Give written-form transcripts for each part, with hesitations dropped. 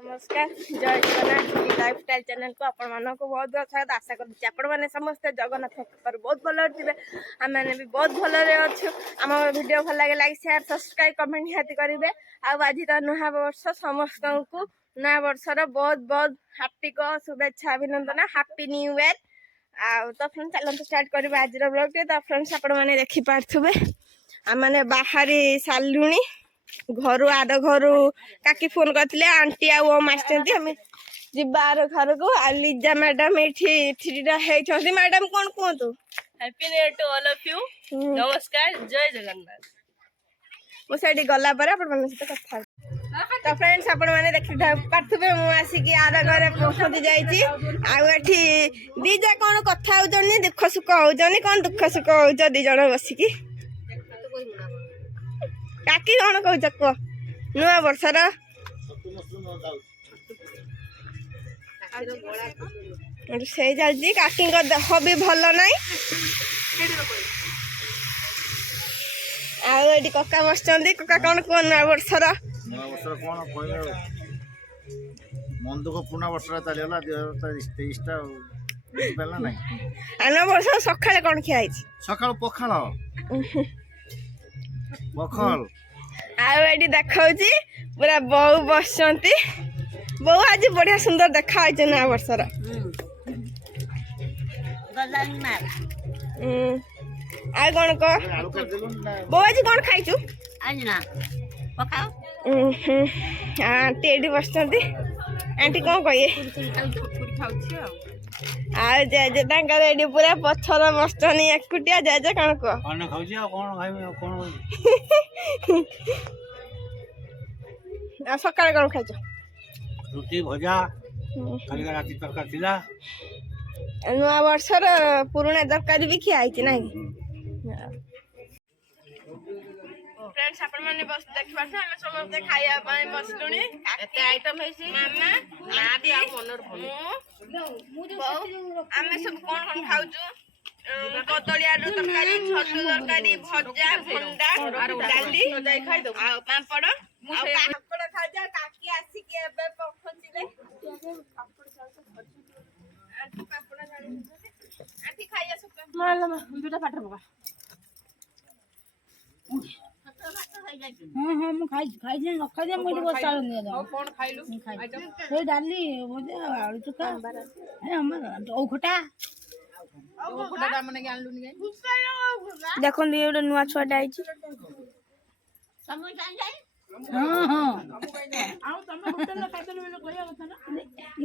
नमस्कार जय Jagannath lifestyle channel को आपण मानक बहुत बहुत स्वागत आशा करुच्ची आपण मैंने समस्ते जगन्नाथ बहुत भल थे आम मैंने भी बहुत भलरे अच्छु आम वीडियो भल लगे लाइक शेयर सब्सक्राइब कमेंट निहाती करेंगे आज तो नुआ वर्ष समस्त को नया वर्षर बहुत बहुत हार्दिक शुभेच्छा अभिनंदन हैप्पी न्यू ईयर तो फ्रेंड्स चलते स्टार्ट करेंगे आज ब्लॉग टे। तो फ्रेंड्स आपण मैंने देखिपे आम मैंने बाहरी सारूणी घर आर घर काकी फोन करते आंटी आम आम जीवार घर को लिजा मैडम ये मैडम कौन कहतु happy new year to all of you. नमस्कार जय जगन्नाथ। मुझे गला सहित कथा तो फ्रेंड्स आपण मैंने देखी पारे मुझे आर घर पहुंची जाइए दीजा कौन कथा हो दुख सुख हो कौन दुख सुख हो दी जन बसिकी काकी कौन कह कह नुआ वर्षर से चलती काकी देह भी भल ना आठी कका बस कका कौन कह नुआ वर्षर मन दुख पुना वर्ष चलगला 2023 नुआ वर्ष सकाଳେ कौन खिया सकाल पखाल पखाल आठी देखा पूरा बो बस बो आज बढ़िया सुंदर देखा नुआ वर्षर आ कौन कह बो आज कौन खाइचु आंटी एटी बस आंटी कौन कहे जेजे एटी पूरा पथर बसनी एकुटिया जेजे कौन कह सकाଳେ कौन खाइच रुटी भजा राति तरकारी थिला नुआ वर्षर पुराना तरकारी भी खिया ना फ्रेंड्स आपण माने बस देखि पाछ हम समस्त खाया पाए बसलुनी एते आइटम हेसी मामा आदि आ मनर हमें सब कोन कोन खाउछु कदली आलू तरकारी छतु तरकारी भजा भंडा डाली जाई खाइ दो आ पापड़ आ पापड़ खा जा काकी आसी के एबे पखचिले पापड़ चाल आंटी पापड़ जानी आंटी खाइया सब माला दुटा पाटर पका हाँ हाँ मुझे खाई न खाई मुझे बहुत साल नहीं था कौन खाइलु खाई डाली मुझे आलू चुका है हमर ओ खटा माने जानलु नहीं देखो ये ଗୋଟେ ନୂଆ ଛୁଆଟା ଆଇଛି समझ जान जाए हां हां आउ तमे होटल न खाइतल बेले कहिया କଥା ना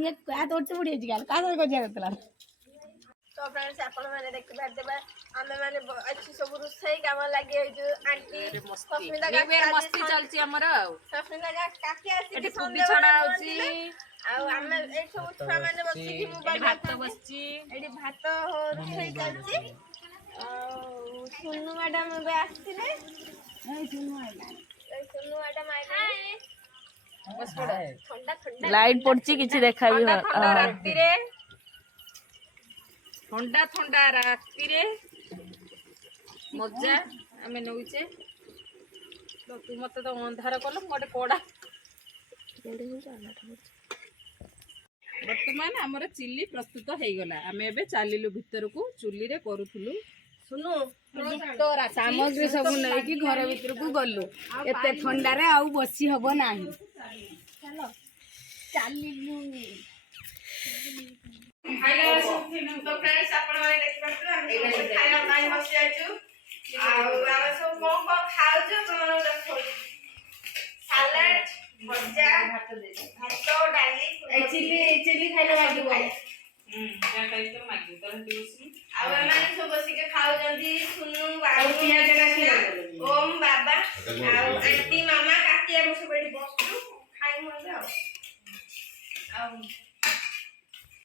ये का तोड़ते बुढ़ी जी का को कहिया करतला तो फ्रेंड्स आपण माने देखि बार देबा हमें माने अच्छी सब रुसई काम लागे जो आंटी सस्मिता का मस्ती चलची हमर सस्मिता का काकी आसी एटी कुबी छडा होची आ हमें ए सब छुआ माने बसी की मोबाइल भात बसची एटी भात हो रुसई चलची सुन्नु मैडम बे आसीले सुन्नु मैडम आइले बस पड़ा ठंडा ठंडा लाइट पड़ची किछि देखा भी ठंडा राती रे ठंडा ठंडा राती रे मजा आमे नउचे तो तू मते तो अंधार कल मोटे कोडा वर्तमान हमर चिल्ली प्रस्तुत हो गला आमे एबे चालिलु भीतर को चुल्ली रे करूथुलु सुनु सामग्री सब नहीं कि घर भीतर को गलु एते ठंडा रे आउ बसी हबो नाही चलो चालिलु तो फ्रेंड्स आपण माने देखि पाछन हम खाया पाई बस जाइछु आ हम सब कोन को खाउछु तमन देखो सलाड भजा भात डाली ए चिली खाइले लागिबो जा खाइ तो मागी तो दिउसी आ माने सब बसी के खाउ जल्दी सुनु बाबू पिया जगा के ओम बाबा आ आंटी मामा काकी हम सब एठी बसछु खाइ मजा आ